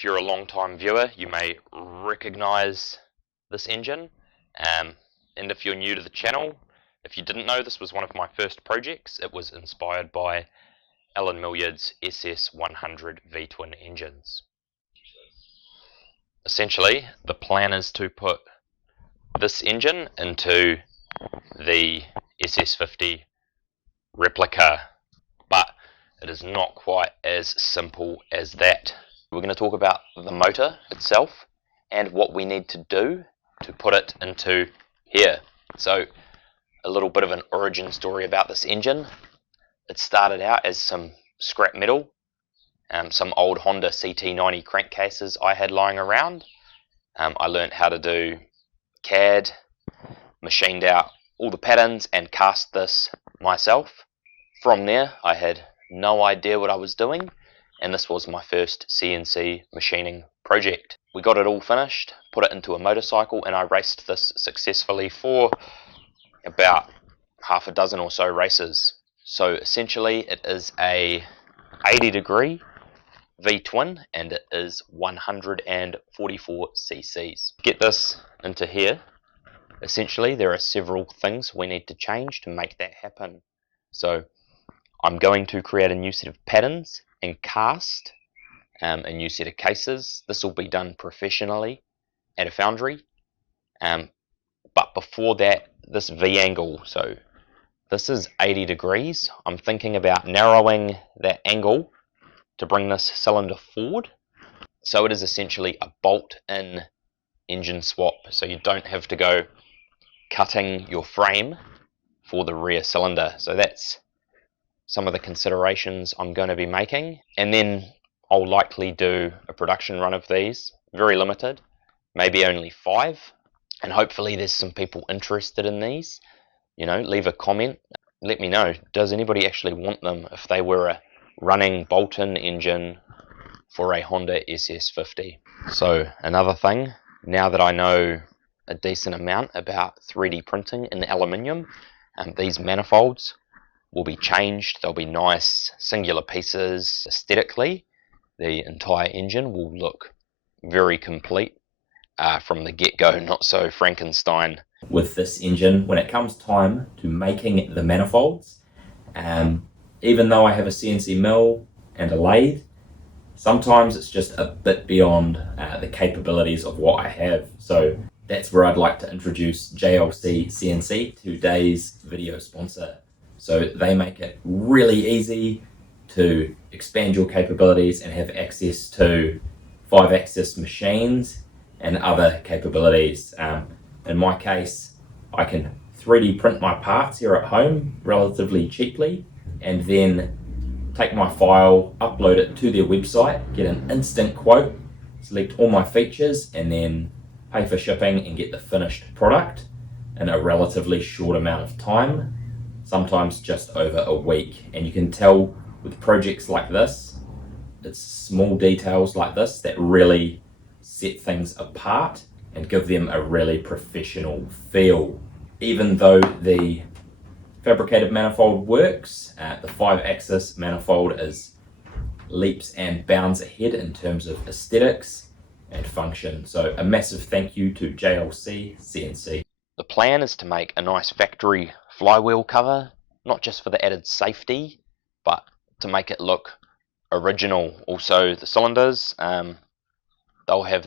If you're a long-time viewer, you may recognize this engine. And if you're new to the channel, if you didn't know, this was one of my first projects. It was inspired by Millyard's SS100 V-twin engines. Essentially, the plan is to put this engine into the SS50 replica, but it is not quite as simple as that. We're going to talk about the motor itself and what we need to do to put it into here. So a little bit of an origin story about this engine. It started out as some scrap metal, some old Honda CT90 crankcases I had lying around. I learned how to do CAD, machined out all the patterns and cast this myself. From there, I had no idea what I was doing, and this was my first CNC machining project. We got it all finished, put it into a motorcycle, and I raced this successfully for about half a dozen or so races. So essentially it is a 80-degree V-twin, and it is 144 cc's. To get this into here, essentially there are several things we need to change to make that happen. So I'm going to create a new set of patterns and cast a new set of cases. This will be done professionally at a foundry. But before that, this V angle, so this is 80 degrees. I'm thinking about narrowing that angle to bring this cylinder forward. So it is essentially a bolt-in engine swap. So you don't have to go cutting your frame for the rear cylinder. So that's some of the considerations I'm going to be making. And then I'll likely do a production run of these, very limited, maybe only 5. And hopefully there's some people interested in these. You know, leave a comment. Let me know, does anybody actually want them if they were a running bolt-in engine for a Honda SS50? So another thing, now that I know a decent amount about 3D printing in aluminium, these manifolds will be changed. They'll be nice singular pieces. Aesthetically, the entire engine will look very complete from the get-go, not so Frankenstein. With this engine, when it comes time to making the manifolds, even though I have a CNC mill and a lathe, sometimes it's just a bit beyond the capabilities of what I have. So that's where I'd like to introduce JLC CNC, today's video sponsor. So they make it really easy to expand your capabilities and have access to 5-axis machines and other capabilities. In my case, I can 3D print my parts here at home relatively cheaply, and then take my file, upload it to their website, get an instant quote, select all my features, and then pay for shipping and get the finished product in a relatively short amount of time, sometimes just over a week. And you can tell with projects like this, it's small details like this that really set things apart and give them a really professional feel. Even though the fabricated manifold works, the 5-axis manifold is leaps and bounds ahead in terms of aesthetics and function. So a massive thank you to JLC CNC. The plan is to make a nice factory flywheel cover, not just for the added safety, but to make it look original. Also the cylinders, they'll have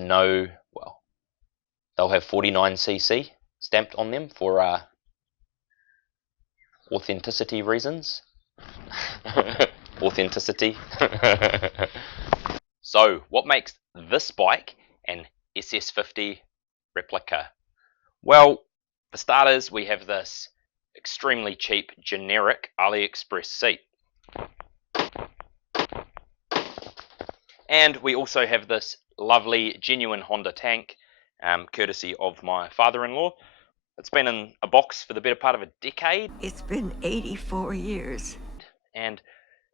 49cc stamped on them for authenticity reasons. Authenticity. So what makes this bike an SS50 replica? Well, for starters, we have this extremely cheap generic AliExpress seat. And we also have this lovely genuine Honda tank, courtesy of my father-in-law. It's been in a box for the better part of a decade. It's been 84 years. And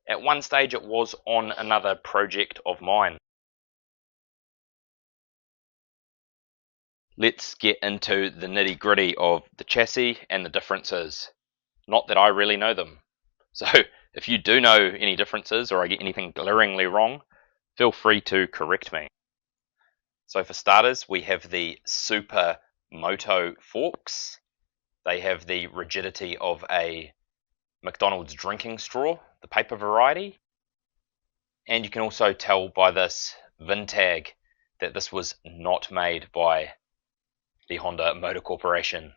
at one stage it was on another project of mine. Let's get into the nitty-gritty of the chassis and the differences. Not that I really know them. So if you do know any differences or I get anything glaringly wrong, feel free to correct me. So for starters, we have the Super Moto forks. They have the rigidity of a McDonald's drinking straw, the paper variety. And you can also tell by this VIN tag that this was not made by the Honda Motor Corporation.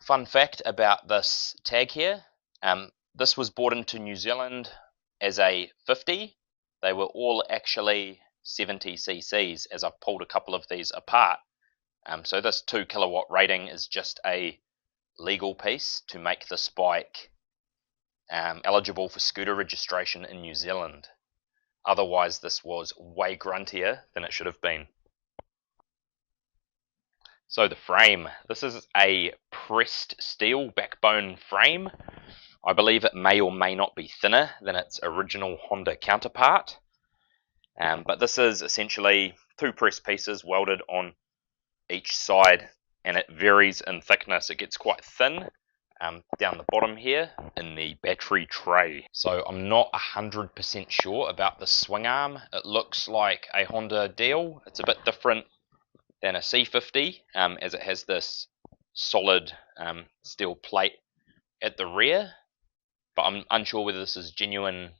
Fun fact about this tag here, this was brought into New Zealand as a 50. They were all actually 70 cc's, as I've pulled a couple of these apart. So this 2 kilowatt rating is just a legal piece to make this bike eligible for scooter registration in New Zealand. Otherwise, this was way gruntier than it should have been. So the frame, this is a pressed steel backbone frame. I believe it may or may not be thinner than its original Honda counterpart. But this is essentially 2 pressed pieces welded on each side, and it varies in thickness. It gets quite thin down the bottom here in the battery tray. So I'm not 100% sure about the swing arm. It looks like a Honda deal. It's a bit different than a C50 as it has this solid steel plate at the rear, but I'm unsure whether this is genuine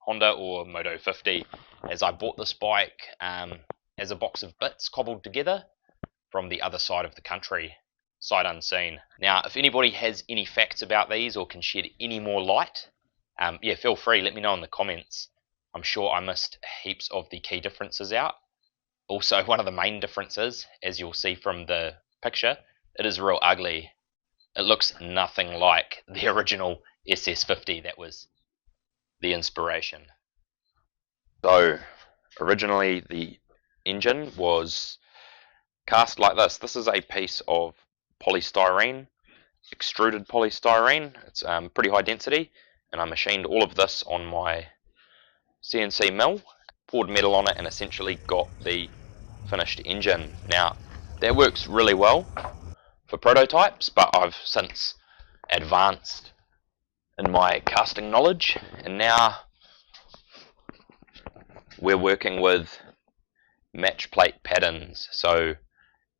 Honda or Moto 50, as I bought this bike as a box of bits cobbled together from the other side of the country, sight unseen. Now, if anybody has any facts about these or can shed any more light, yeah, feel free, let me know in the comments. I'm sure I missed heaps of the key differences out. Also, one of the main differences, as you'll see from the picture, it is real ugly. It looks nothing like the original SS50 that was the inspiration. So, originally the engine was cast like this. This is a piece of polystyrene, extruded polystyrene. It's pretty high density, and I machined all of this on my CNC mill, poured metal on it, and essentially got the finished engine. Now, that works really well for prototypes, but I've since advanced in my casting knowledge, and now we're working with match plate patterns. So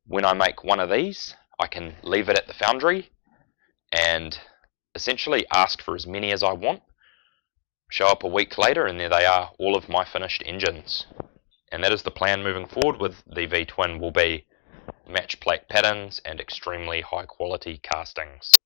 when I make one of these, I can leave it at the foundry and essentially ask for as many as I want, show up a week later, and there they are, all of my finished engines. And that is the plan moving forward with the V-twin, will be match plate patterns and extremely high quality castings.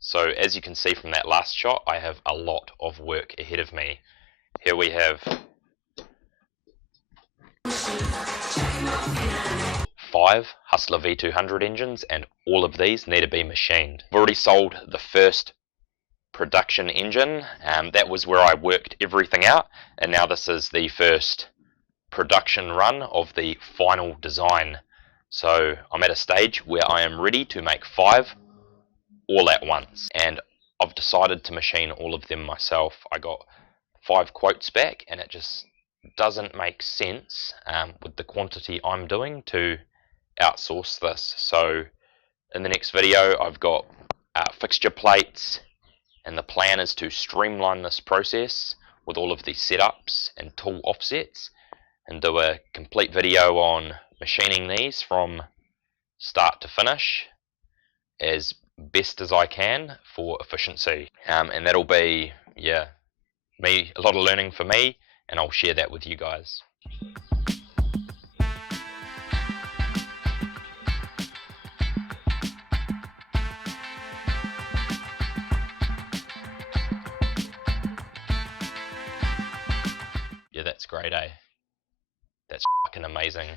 So as you can see from that last shot, I have a lot of work ahead of me. Here we have 5 Hustler V200 engines, and all of these need to be machined. I've already sold the first production engine, that was where I worked everything out, and now this is the first production run of the final design. So I'm at a stage where I am ready to make 5 all at once, and I've decided to machine all of them myself. I got 5 quotes back, and it just doesn't make sense with the quantity I'm doing to outsource this. So in the next video, I've got fixture plates, and the plan is to streamline this process with all of the setups and tool offsets, and do a complete video on machining these from start to finish as best as I can for efficiency. And that'll be, yeah, a lot of learning for me, and I'll share that with you guys. Yeah, that's great, eh? That's fucking amazing.